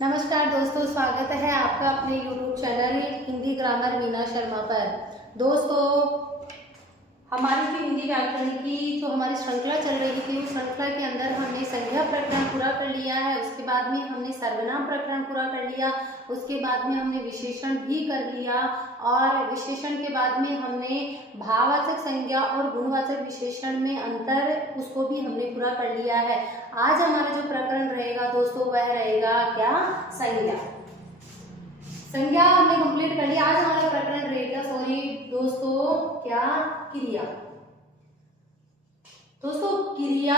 नमस्कार दोस्तों, स्वागत है आपका अपने YouTube channel Hindi grammar Meena Sharma पर। दोस्तों, हमारी जो हिंदी व्याकरण की जो हमारी श्रृंखला चल रही थी, उस श्रृंखला के अंदर हमने संज्ञा प्रकरण पूरा कर लिया है। उसके बाद में हमने सर्वनाम प्रकरण पूरा कर लिया। उसके बाद में हमने विशेषण भी कर लिया और विशेषण के बाद में हमने भाववाचक संज्ञा और गुणवाचक विशेषण में अंतर, उसको भी हमने पूरा कर लिया है। आज हमारा जो प्रकरण रहेगा दोस्तों, वह रहेगा क्या? संज्ञा। संज्ञा हमने कंप्लीट कर लिया। आज हमारा प्रकरण रहेगा दोस्तों क्या? क्रिया। दोस्तों, क्रिया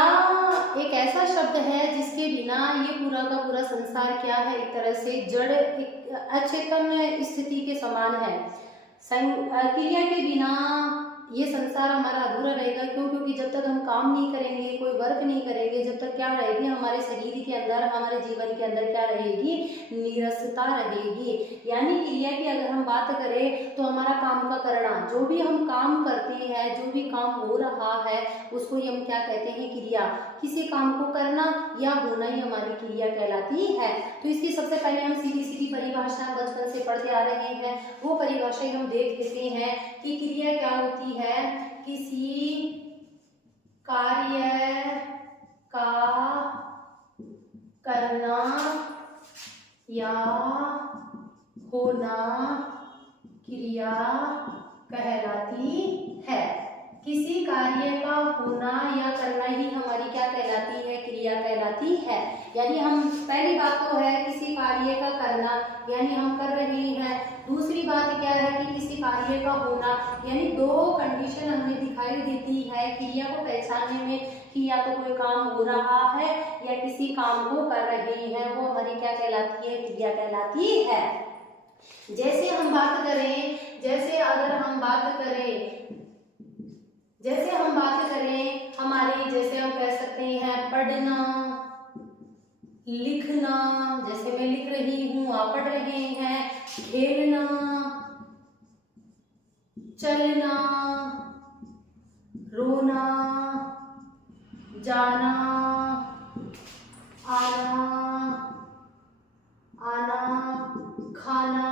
एक ऐसा शब्द है जिसके बिना ये पूरा का पूरा संसार क्या है, एक तरह से जड़, एक अचेतन स्थिति के समान है। क्रिया के बिना ये संसार हमारा अधूरा रहेगा। क्यों? क्योंकि जब तक हम काम नहीं करेंगे, कोई वर्क नहीं करेंगे, जब तक क्या रहेगी हमारे शरीर के अंदर, हमारे जीवन के अंदर क्या रहेगी? नीरसता रहेगी। यानी क्रिया की अगर हम बात करें तो हमारा काम का करना, जो भी हम काम करते हैं, जो भी काम हो रहा है, उसको ही हम क्या कहते हैं? क्रिया। किसी काम को करना या होना ही हमारी क्रिया कहलाती है। तो इसकी सबसे पहले हम सीधी सीधी परिभाषा बचपन से पढ़ते आ रहे हैं, वो परिभाषा हम देख लेते हैं कि क्रिया क्या होती है। किसी कार्य का करना या होना क्रिया कहलाती है। किसी कार्य का होना या करना ही हमारी क्या कहलाती है? क्रिया कहलाती है। यानी हम, पहली बात तो है किसी कार्य का करना, यानी हम कर रहे हैं। दूसरी बात क्या है कि किसी कार्य का होना, यानी दो कंडीशन हमें दिखाई देती है क्रिया को पहचानने में कि या तो कोई काम हो रहा है या किसी काम को कर रहे हैं, वो हमारी क्या कहलाती है? क्रिया कहलाती है। जैसे हम बात करें, जैसे हम बात करें हमारी, जैसे हम कह सकते हैं पढ़ना, लिखना, जैसे मैं लिख रही हूँ, आप पढ़ रहे हैं। खेलना, चलना, रोना, जाना, आना, खाना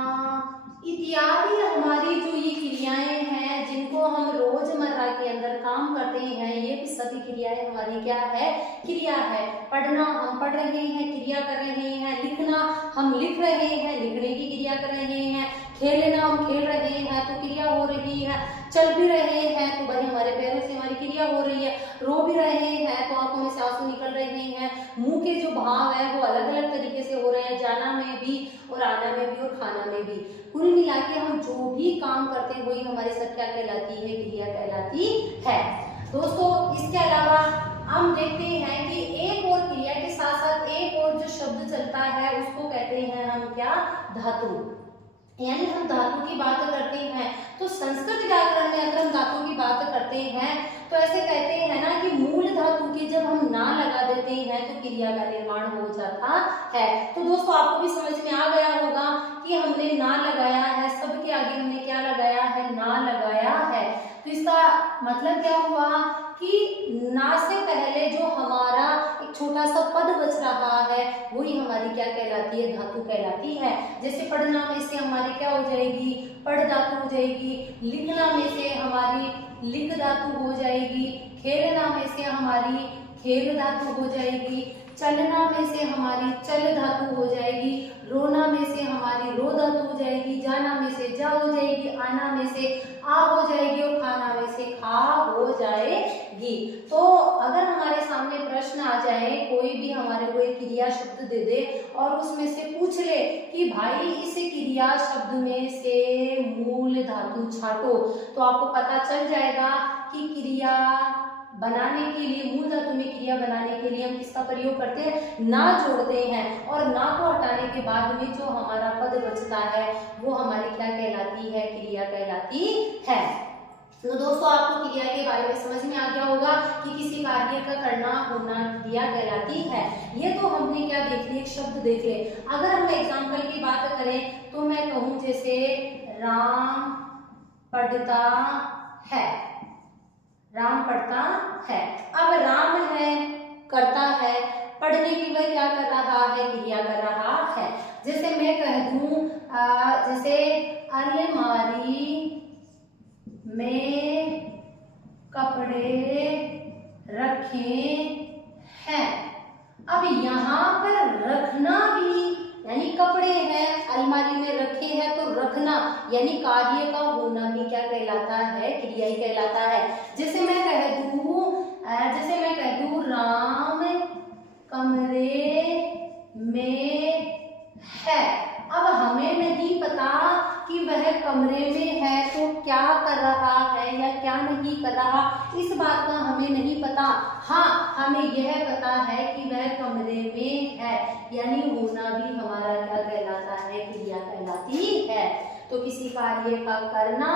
इत्यादि हमारी जो ये क्रियाएं हैं, जिनको हम रोजमर्रा के अंदर काम करते हैं, ये भी सभी क्रियाएं हमारी क्या है? क्रिया है। पढ़ना, हम पढ़ रहे हैं, क्रिया कर रहे हैं। लिखना, हम लिख रहे हैं, लिखने की क्रिया कर रहे हैं। खेलना, हम खेल रहे हैं तो क्रिया हो रही है। चल भी रहे हैं तो भाई हमारे पैरों से हमारी क्रिया हो रही है। रो भी रहे हैं तो आंखों में से आंसू निकल रहे हैं। मुंह के जो भाव है वो अलग अलग तरीके से हो रहे हैं, जाना में भी और आना में भी और खाना में भी। कुल मिला के हम जो भी काम करते हैं वही हमारे सब क्या कहलाती है? क्रिया कहलाती है। दोस्तों, इसके अलावा हम देखते हैं कि एक और क्रिया के साथ साथ एक और जो शब्द चलता है उसको कहते हैं हम क्या? धातु। यानी हम धातु की बात करते हैं तो संस्कृत व्याकरण में अगर हम धातु की बात करते हैं तो ऐसे कहते हैं ना कि मूल धातु के जब हम ना लगा देते हैं तो क्रिया का निर्माण हो जाता है। तो दोस्तों, आपको भी समझ में आ गया होगा कि हमने ना लगाया है, सबके आगे हमने क्या लगाया है? ना लगाया है। तो इसका मतलब क्या हुआ कि ना से पहले जो हमारा एक छोटा सा पद बच रहा है वही हमारी क्या कहलाती है? धातु कहलाती है। जैसे पढ़ना में से हमारी क्या हो जाएगी? पढ़ धातु हो जाएगी। लिखना में से हमारी लिख धातु हो जाएगी। खेलना में से हमारी खेल धातु हो जाएगी। चलना में से हमारी चल धातु हो जाएगी। रोना में से हमारी रो धातु हो जाएगी। जाना में से जा हो जाएगी। आना में से आ हो जाएगी और खाना में से खा हो जाएगी। तो अगर हमारे सामने प्रश्न आ जाए, कोई भी हमारे को एक क्रिया शब्द दे दे और उसमें से पूछ ले कि भाई इस क्रिया शब्द में से मूल धातु छाटो, तो आपको पता चल जाएगा कि क्रिया बनाने के लिए, मूल धातु में क्रिया बनाने के लिए हम किसका प्रयोग करते हैं? ना जोड़ते हैं। और ना को हटाने के बाद में जो हमारा पद बचता है वो हमारी क्या कहलाती है? क्रिया कहलाती है। तो दोस्तों, आपको क्रिया के बारे में समझ में आ गया होगा कि किसी कार्य का करना होना क्रिया कहलाती है। ये तो हमने क्या देख लिया? एक शब्द देख ले। अगर हम एग्जाम्पल की बात करें तो मैं कहूँ जैसे राम पढ़ता है। राम पढ़ता है। अब राम है, करता है, पढ़ने की वह क्या कर रहा है? क्रिया कर रहा है। जैसे अलमारी में कपड़े रखे हैं। अब यहाँ पर रखना भी यानी कपड़े हैं, अलमारी में रखे हैं, तो रखना यानी कार्य का होना भी क्या कहलाता है? क्रिया ही कहलाता है। जैसे मैं कह दूं राम कमरे में है। अब हमें नहीं पता कि वह कमरे में है तो क्या कर रहा है या क्या नहीं कर रहा, इस बात का हमें नहीं पता। हाँ, हमें यह पता है कि वह कमरे में है, यानी होना भी हमारा क्या कहलाता है? क्रिया कहलाती है। तो किसी कार्य का करना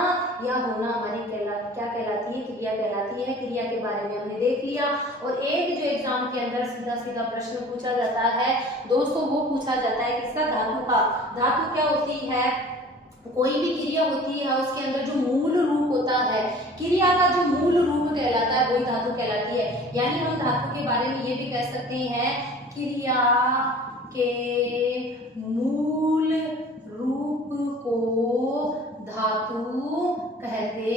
या होना हमारी क्या कहलाती है? क्रिया कहलाती है। क्रिया के बारे में हमने देख लिया। और एक जो एग्जाम के अंदर सीधा सीधा प्रश्न पूछा जाता है दोस्तों, वो पूछा जाता है किसका? धातु का। धातु क्या होती है? कोई भी क्रिया होती है उसके अंदर जो मूल रूप होता है, क्रिया का जो मूल रूप कहलाता है वही धातु कहलाती है। यानी हम धातु के बारे में ये भी कह सकते हैं क्रिया के मूल रूप को धातु कहते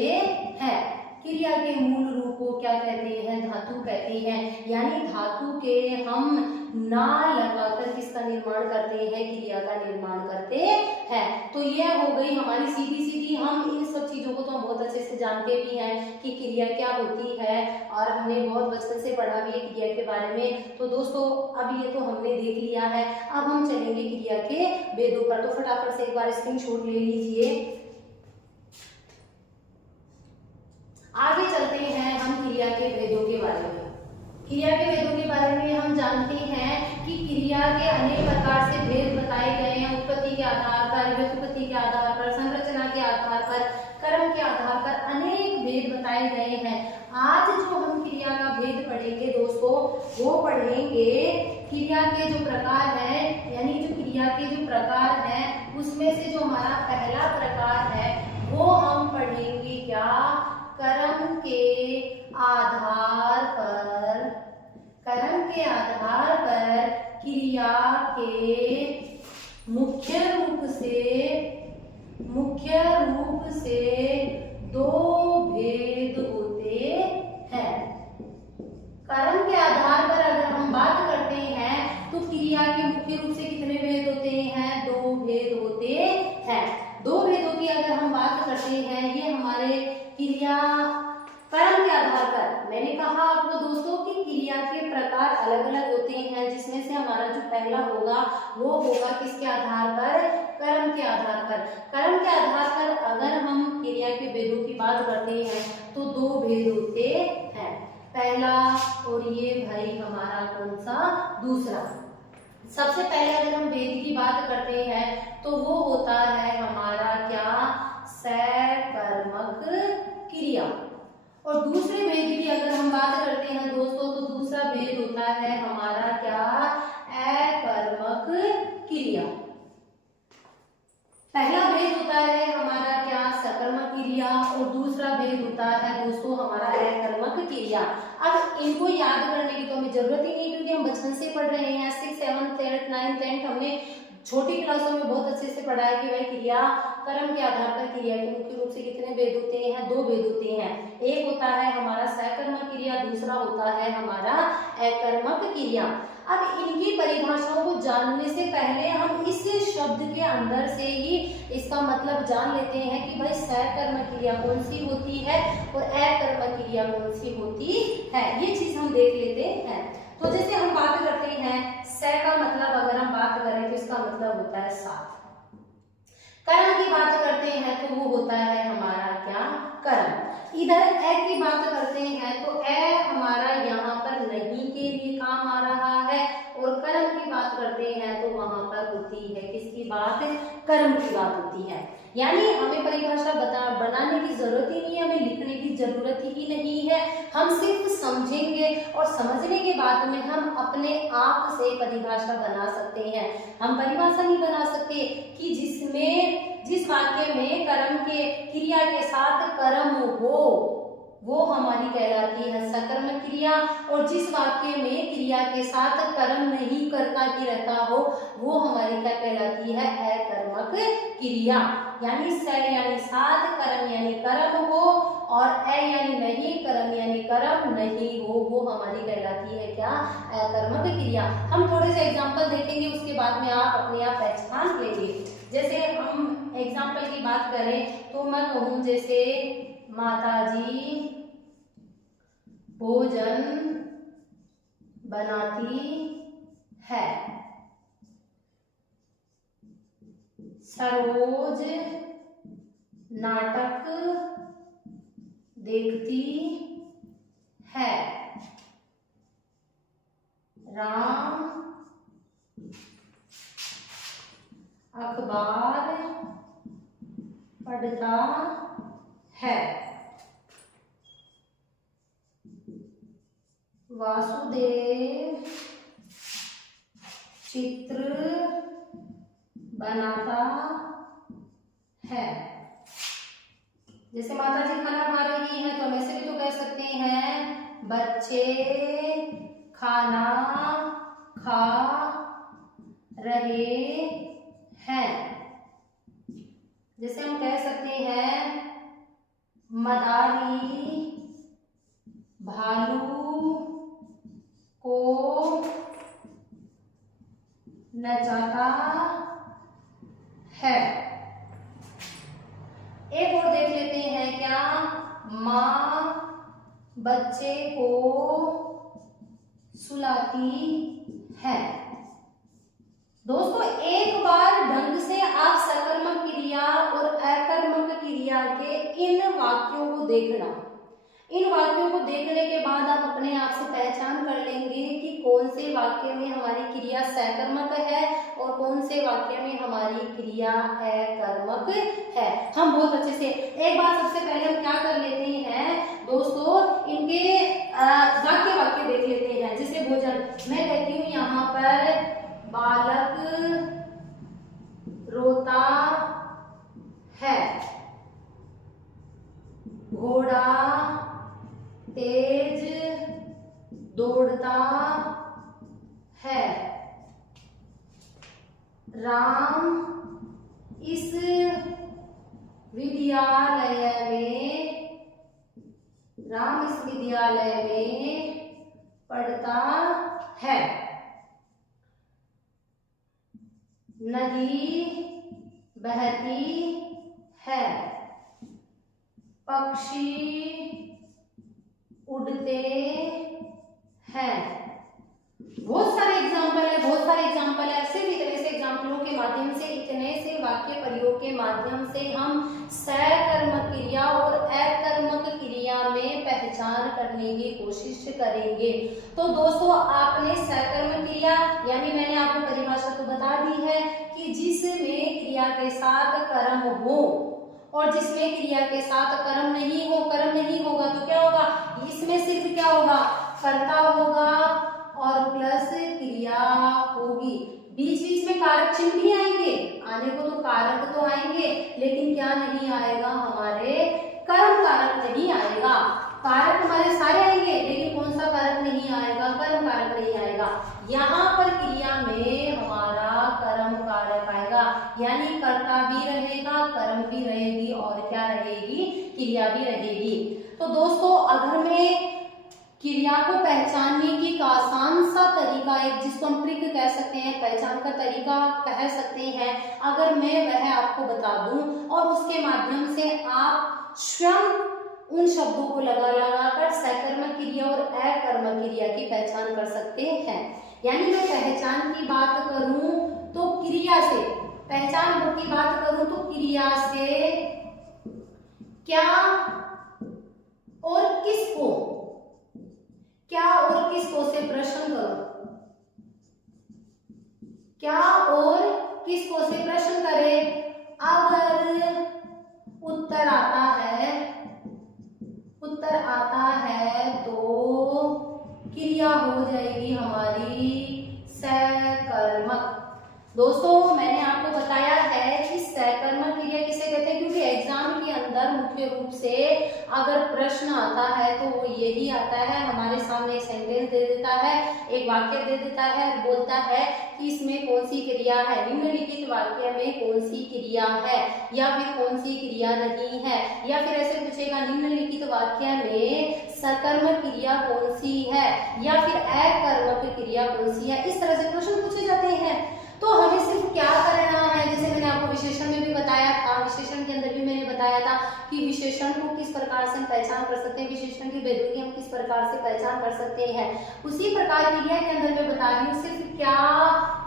हैं। क्रिया के मूल रूप को क्या कहते हैं? धातु कहते हैं। यानी धातु के हम ना लगाकर किसका निर्माण करते हैं? क्रिया का निर्माण करते हैं। तो यह हो गई हमारी सीधी सीधी, हम इन सब चीजों को तो हम बहुत अच्छे से जानते भी हैं कि क्रिया क्या होती है, और हमने बहुत बचपन से पढ़ा भी है क्रिया के बारे में। तो दोस्तों अब ये तो हमने देख लिया है, अब हम चलेंगे क्रिया के भेदों पर। तो फटाफट से एक बार स्क्रीनशॉट ले लीजिए। आगे चलते हैं हम क्रिया के भेदों के बारे में। क्रिया के भेदों के बारे में हम जानते हैं कि क्रिया के अनेक प्रकार से भेद बताए गए हैं। उत्पत्ति के आधार पर, व्युत्पत्ति के आधार पर, संरचना के आधार पर, कर्म के आधार पर अनेक भेद बताए गए हैं। आज जो हम क्रिया का भेद पढ़ेंगे दोस्तों, वो पढ़ेंगे क्रिया के जो प्रकार है, यानी जो क्रिया के जो प्रकार है उसमें से जो हमारा पहला प्रकार है वो हम पढ़ेंगे क्या? कर्म के आधार पर। कर्म के आधार पर क्रिया के मुख्य रूप से दो भेद होते हैं। कर्म के आधार पर अगर हम बात करते हैं तो क्रिया के मुख्य रूप से कितने भेद होते हैं? दो भेद होते हैं। दो भेदों की अगर हम बात करते हैं, ये हमारे क्रिया कर्म के आधार पर, मैंने कहा आपको दोस्तों कि क्रिया के प्रकार अलग अलग होते हैं, जिसमें से हमारा जो पहला होगा वो होगा किसके आधार पर? कर्म के आधार पर। कर्म के आधार पर अगर हम क्रिया के भेदों की बात करते हैं तो दो भेद होते हैं। पहला और ये भाई हमारा कौन सा? दूसरा। सबसे पहले अगर हम भेद की बात करते हैं तो वो होता है हमारा क्या? सकर्मक क्रिया। और दूसरे भेद की अगर हम बात करते हैं दोस्तों तो दूसरा भेद होता है हमारा क्या? अकर्मक क्रिया। पहला भेद होता है हमारा क्या? सकर्मक क्रिया, और दूसरा भेद होता है दोस्तों हमारा अकर्मक क्रिया। अब इनको याद करने की तो हमें जरूरत ही नहीं, क्योंकि हम बचपन से पढ़ रहे हैं। 6, 7, 8, 9, 10 हमने छोटी क्लासों में बहुत अच्छे से पढ़ा है कि भाई क्रिया कर्म के आधार पर क्रिया के मुख्य रूप से कितने भेद होते हैं? दो भेद होते हैं। एक होता है हमारा सकर्मक क्रिया, दूसरा होता है हमारा अकर्मक क्रिया। अब इनकी परिभाषाओं को जानने से पहले हम इस शब्द के अंदर से ही इसका मतलब जान लेते हैं कि भाई सकर्मक क्रिया कौन सी होती है और अकर्मक क्रिया कौन सी होती है। ये चीज हम देख लेते हैं। तो जैसे हम बात करते हैं स का मतलब अगर हम बात करें तो इसका मतलब होता है साथ। कर्म की बात करते हैं तो वो होता है हमारा क्या? कर्म। इधर अ की बात करते हैं तो अ हमारा यहाँ पर नहीं के लिए काम आ रहा है, और कर्म की बात करते हैं तो वहां पर होती है किसकी बात? कर्म की बात होती है। यानी हमें परिभाषा बनाने की जरूरत ही नहीं है, हमें लिखने की जरूरत ही नहीं है। हम सिर्फ समझेंगे और समझने के बाद में हम अपने आप से परिभाषा बना सकते हैं। हम परिभाषा नहीं बना सकते कि जिस वाक्य में कर्म के क्रिया के साथ कर्म हो वो हमारी कहलाती है सकर्मक क्रिया, और जिस वाक्य में क्रिया के साथ कर्म नहीं करता कि रहता हो वो हमारी क्या कहलाती है? अकर्मक क्रिया, यानी स यानी साथ, कर्म यानी कर्म हो, और अ यानी नहीं, कर्म यानी कर्म नहीं हो, वो हमारी कहलाती है क्या? अकर्मक क्रिया। हम थोड़े से एग्जाम्पल देखेंगे, उसके बाद में आप अपने आप पहचान लेंगे। जैसे हम एग्जाम्पल की बात करें तो मैं कहूँ जैसे माताजी भोजन बनाती है, सरोज नाटक देखती है, राम अखबार पढ़ता है, वासुदेव चित्र बनाता है। जैसे माताजी खाना खा रही हैं तो हम ऐसे भी तो कह सकते हैं, बच्चे खाना खा रहे हैं। जैसे हम कह सकते हैं, मदारी भालू को नचाता है। एक और देख लेते हैं, क्या? माँ बच्चे को सुलाती है। दोस्तों, एक बार ढंग से आप सकर्मक क्रिया और अकर्मक क्रिया के इन वाक्यों को देखना। इन वाक्यों को देखने के बाद आप अपने आप से पहचान कर लेंगे कि कौन से वाक्य में हमारी क्रिया सकर्मक है और कौन से वाक्य में हमारी क्रिया अकर्मक है। हम बहुत अच्छे से एक बार सबसे पहले हम क्या कर लेते हैं दोस्तों, इनके वाक्य देख लेते हैं। जैसे भोजन, मैं कहती हूँ यहाँ पर बालक रोता है, घोड़ा तेज दौड़ता है, राम इस विद्यालय में पढ़ता है, नदी बहती है, पक्षी उड़ते हैं। बहुत सारे एग्जाम्पल है। सिर्फ इतने से एग्जाम्पलों के माध्यम से, इतने से वाक्य प्रयोग के माध्यम से हम सकर्मक क्रिया और अकर्मक क्रिया में पहचान करने की कोशिश करेंगे। तो दोस्तों, आपने सकर्मक क्रिया यानी मैंने आपको परिभाषा तो बता दी है कि जिसमें क्रिया के साथ कर्म हो और जिसमें क्रिया के साथ कर्म नहीं होगा तो क्या होगा? इसमें सिर्फ क्या होगा? कर्ता होगा और प्लस क्रिया होगी। बीच बीच में कारक चिन्ह भी आएंगे, आने को तो कारक तो आएंगे, लेकिन क्या नहीं आएगा? हमारे कर्म कारक नहीं आएगा। कारक हमारे सारे आएंगे, लेकिन कौन सा कारक नहीं आएगा? कर्म कारक नहीं आएगा। यहाँ पर क्रिया में हमारा कर्म कारक आएगा, यानी कर्ता भी रहेगा, कर्म भी रहेगी और क्या रहेगी? क्रिया भी रहेगी। तो दोस्तों, अगर मैं क्रिया को पहचानने की एक आसान सा तरीका, एक जिसको हम ट्रिक कह सकते हैं, पहचान का तरीका कह सकते हैं, अगर मैं वह आपको बता दूं और उसके माध्यम से आप स्वयं उन शब्दों को लगा कर सकर्मक क्रिया और अकर्मक क्रिया की पहचान कर सकते हैं। यानी मैं पहचान की बात करूं तो क्रिया से, पहचान की बात करूं तो क्रिया से क्या और किसको, क्या और किसको से प्रश्न करो, क्या और किसको से प्रश्न करें। अगर उत्तर आता है तो क्रिया हो जाएगी हमारी सकर्मक। दोस्तों, मैंने आपको बताया है कि सकर्मक क्रिया किसे कहते हैं, क्योंकि एग्जाम के अंदर मुख्य रूप से अगर प्रश्न आता है तो वो यही आता है, हमारे सामने एक सेंटेंस दे देता है, एक वाक्य दे देता है, बोलता है कि इसमें कौन सी क्रिया है, निम्नलिखित वाक्य में कौन सी क्रिया है या फिर कौन सी क्रिया नहीं है, या फिर ऐसे पूछेगा निम्नलिखित वाक्य में सकर्मक क्रिया कौन सी है या फिर अकर्मक क्रिया कौन सी है। इस तरह से प्रश्न पूछे जाते हैं। तो हमें सिर्फ क्या करना है, जैसे मैंने आपको विशेषण में भी बताया था, विशेषण के अंदर भी मैंने बताया था कि विशेषण को किस प्रकार से हम पहचान कर सकते हैं, विशेषण की भेदों की हम किस प्रकार से पहचान कर सकते हैं। उसी प्रकार क्रिया के अंदर मैं बता रही हूँ, सिर्फ क्या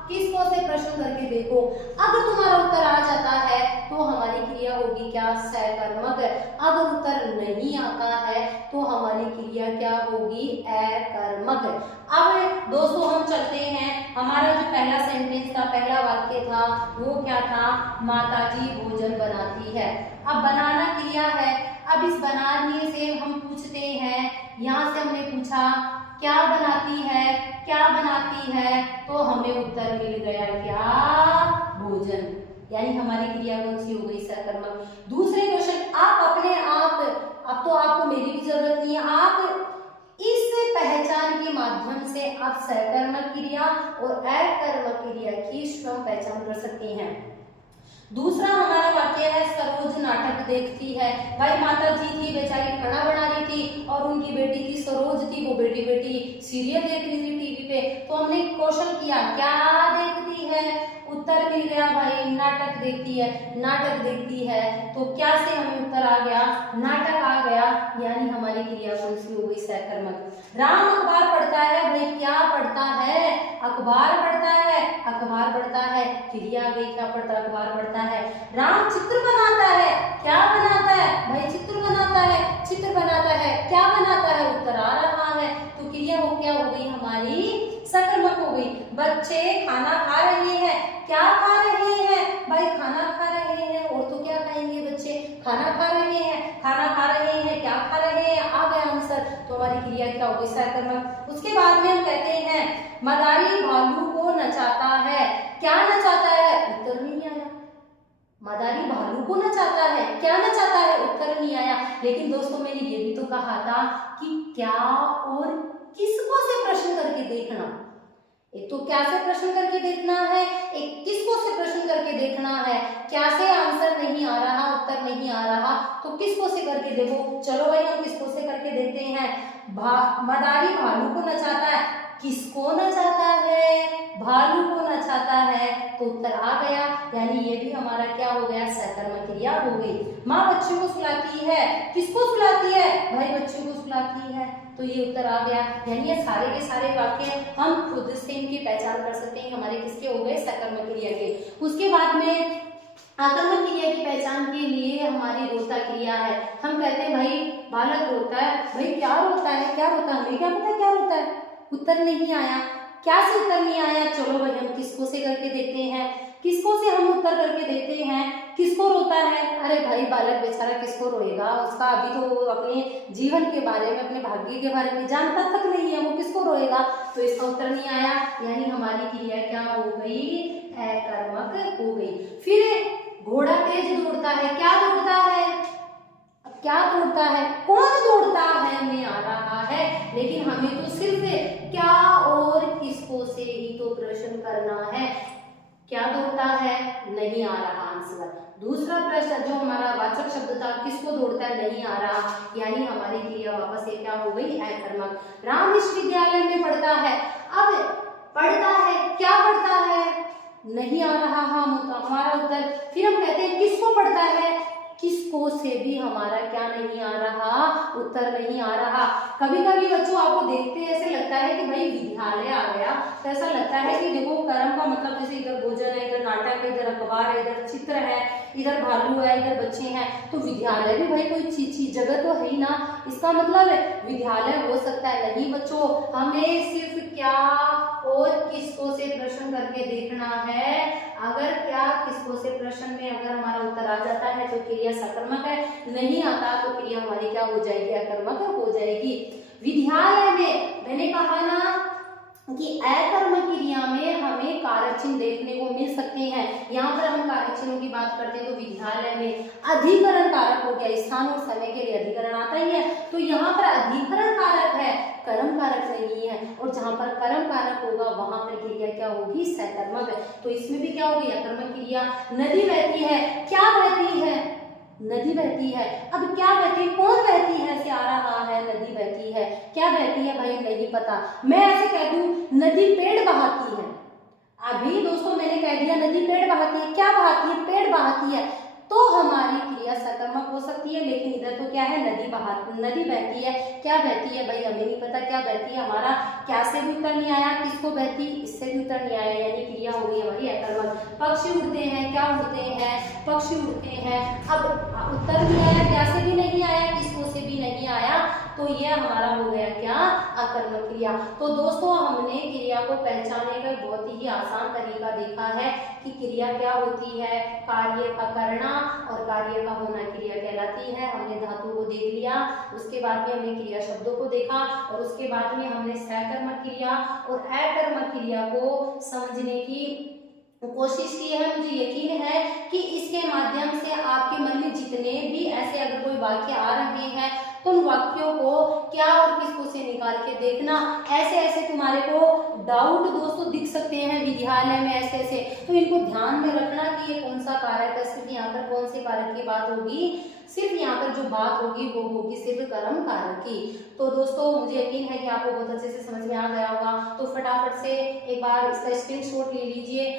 किसको से प्रश्न करके देखो। अगर तुम्हारा उत्तर आ जाता है तो हमारी क्रिया होगी क्या, सकर्मक। अगर उत्तर नहीं आता है तो हमारी क्रिया क्या होगी, अकर्मक। अब दोस्तों हम चलते हैं, हमारा जो पहला सेंटेंस था, पहला वाक्य था, वो क्या था, माताजी भोजन बनाती है। अब बनाना क्रिया है। अब इस बनाने से हम पूछते हैं, यहाँ से हमने पूछा क्या बनाती है, क्या बनाती है, तो हमें उत्तर मिल गया क्या, भोजन। यानी हमारी क्रिया कौन सी हो गई, सकर्मक। दूसरे क्वेश्चन, आप अपने आप, अब तो आपको मेरी भी जरूरत नहीं है, आप इस पहचान के माध्यम से आप सकर्मक क्रिया और अकर्मक क्रिया की स्वयं पहचान कर सकते हैं। दूसरा हमारा वाक्य है, सरोज नाटक देखती है। भाई माता जी थी, बेचारी खाना बना रही थी और उनकी बेटी थी सरोज थी, वो बेटी सीरियल देख रही थी टीवी पे। तो हमने क्वेश्चन किया क्या देखती है, उत्तर मिल गया भाई नाटक देखती है, नाटक देखती है। तो क्या से हमें उत्तर आ गया, नाटक आ गया, यानी हमारी क्रिया कौन सी हो गई, सकर्मक। राम अखबार पढ़ता है, भाई क्या पढ़ता है, अखबार पढ़ता है, अखबार पढ़ता है, क्रिया आ गई क्या, पढ़ता, अखबार पढ़ता है। राम चित्र बनाता है, क्या बनाता है, भाई चित्र बनाता है, चित्र बनाता है, क्या बनाता है, उत्तर आ रहा है। तो क्रिया हो क्या हो गई हमारी, सकर्मक हो गई। बच्चे खाना खा रहे हैं, क्या खा रहे हैं, भाई खाना खा रहे हैं, और तो क्या खाएंगे बच्चे, खाना खा रहे हैं, खाना खा रहे हैं, क्या खा रहे हैं, आ गया आंसर। तो हमारी क्रिया क्या हो गई, सकर्मक। उसके बाद में हम कहते हैं मदारी भालू को नचाता है, क्या नचाता है, उत्तर नहीं आया। मदारी भालू को नचाता है, क्या नचाता है, उत्तर नहीं आया। लेकिन दोस्तों मैंने ये भी तो कहा था कि क्या और किसको से प्रश्न करके देखना। एक तो क्या से प्रश्न करके देखना है, एक किसको से प्रश्न करके देखना है। क्या से आंसर नहीं आ रहा, उत्तर नहीं आ रहा, तो किसको से करके देखो। चलो भाई हम किसको से करके देखते हैं। मदारी भालू को नचाता है, किसको नचाता है, भालू को नचाता है, तो उत्तर आ गया। यानी ये भी हमारा क्या हो गया, सकर्मक क्रिया हो गई। माँ बच्चों को सुलाती है, किसको सुलाती है, भाई बच्चों को सुलाती है, तो ये उत्तर आ गया। यानी ये सारे के सारे वाक्य हम खुद से इनकी पहचान कर सकते हैं, हमारे किसके हो गए, सकर्मक क्रिया के। उसके बाद में आकर्मक क्रिया की पहचान के लिए हमारी रोता क्रिया है। हम कहते हैं भाई बालक रोता है, भाई क्या रोता है, क्या रोता है, हमें क्या पता क्या रोता है, उत्तर नहीं आया। क्या से उत्तर नहीं आया, चलो भाई हम किसको से करके देखते हैं। किसको से हम उत्तर करके देखते हैं, किसको रोता है, अरे भाई बालक बेचारा किसको रोएगा, उसका अभी तो अपने जीवन के बारे में, अपने भाग्य के बारे में जानता तक नहीं है, वो किसको रोएगा, तो इसका उत्तर नहीं आया। यानी हमारी क्रिया क्या हो गई, अकर्मक हो गई। फिर घोड़ा तेज दौड़ता है, क्या दौड़ता है, क्या दौड़ता है, कौन दौड़ता है में आ रहा है, लेकिन हमें तो सिर्फ क्या और किसको से ही तो प्रश्न करना है। क्या दौड़ता है, नहीं आ रहा आंसर। दूसरा प्रश्न जो हमारा वाचक शब्द था, किसको दौड़ता है, नहीं आ रहा, यानी हमारी क्रिया वापस से क्या हो गई, अकर्मक। राम इस विद्यालय में पढ़ता है, अब पढ़ता है, क्या पढ़ता है, नहीं आ रहा हमारा उत्तर। फिर हम कहते हैं किसको पढ़ता है, किसको से भी हमारा क्या नहीं आ रहा, उत्तर नहीं आ रहा। कभी कभी बच्चों आपको देखते ऐसे लगता है कि भाई विद्यालय आ गया, तो ऐसा लगता है कि देखो कर्म का मतलब जैसे इधर भोजन है, इधर नाटक है, इधर अखबार है, इधर चित्र है, इधर भालू है, इधर बच्चे हैं, तो विद्यालय भी भाई कोई चीज जगह तो है ही ना, इसका मतलब विद्यालय हो सकता है। नहीं बच्चों, हमें सिर्फ क्या और किसको से प्रश्न करके देखना है। अगर क्या किसको से प्रश्न में अगर हमारा उत्तर आ जाता है तो क्रिया सकर्मक है, नहीं आता तो क्रिया हमारी क्या हो जाएगी, अकर्मक हो जाएगी। विद्यालय में मैंने कहा ना कि अकर्मक क्रिया में हमें कारक चिन्ह देखने को मिल सकते हैं। यहाँ पर हम कारक चिन्हों की बात करते हैं तो विद्यालय में अधिकरण कारक हो गया, स्थान और समय के लिए अधिकरण आता ही है, तो यहाँ पर अधिकरण कारक है, कर्म कारक नहीं है। और जहाँ पर कर्म कारक होगा वहां पर क्रिया क्या होगी, सकर्मक। तो इसमें भी क्या होगी, अकर्मक क्रिया। नदी बहती है, क्या बहती है, नदी बहती है। अब क्या बहती है, कौन बहती है से आ रहा है, नदी बहती है। क्या बहती है भाई, नहीं पता। मैं ऐसे कह दूं नदी पेड़ बहाती है, अभी दोस्तों मैंने कह दिया नदी पेड़ बहाती है, क्या बहाती है, पेड़ बहाती है, तो हमारी क्रिया सकर्मक हो सकती है। लेकिन इधर तो क्या है, नदी बहती है, क्या बहती है भाई, हमें नहीं पता क्या बहती है। हमारा क्या से भी उत्तर नहीं आया, किसको बहती, इससे भी उत्तर नहीं आया, यानी क्रिया हो गई हमारी अकर्मक। पक्षी उड़ते हैं, क्या उड़ते हैं, पक्षी उड़ते हैं। अब उत्तर नहीं आया, क्या से भी नहीं आया, किसको से भी नहीं आया, तो यह हमारा हो गया क्या, अकर्मक क्रिया। तो दोस्तों हमने क्रिया को पहचानने का बहुत ही आसान तरीका देखा है कि क्रिया क्या होती है, कार्य का करना और कार्य का होना क्रिया कहलाती है। हमने धातु को देख लिया, उसके बाद में हमने क्रिया शब्दों को देखा और उसके बाद में हमने सकर्मक क्रिया और अकर्मक क्रिया को समझने की कोशिश की है। मुझे यकीन है कि इसके माध्यम से आपके मन में जितने भी ऐसे अगर कोई वाक्य आ रहे हैं तो उन वाक्यों को क्या और किसको से निकाल के देखना। ऐसे ऐसे तुम्हारे को डाउट दोस्तों दिख सकते हैं विद्यालय में ऐसे ऐसे, तो इनको ध्यान में रखना कि ये कौन सा कारक है, सिर्फ यहाँ पर कौन से कारक की बात होगी, सिर्फ यहाँ पर जो बात होगी वो होगी सिर्फ कर्म कारक की। तो दोस्तों मुझे यकीन है कि आपको बहुत अच्छे से समझ में आ गया होगा। तो फटाफट से एक बार इसका स्क्रीनशॉट ले लीजिए।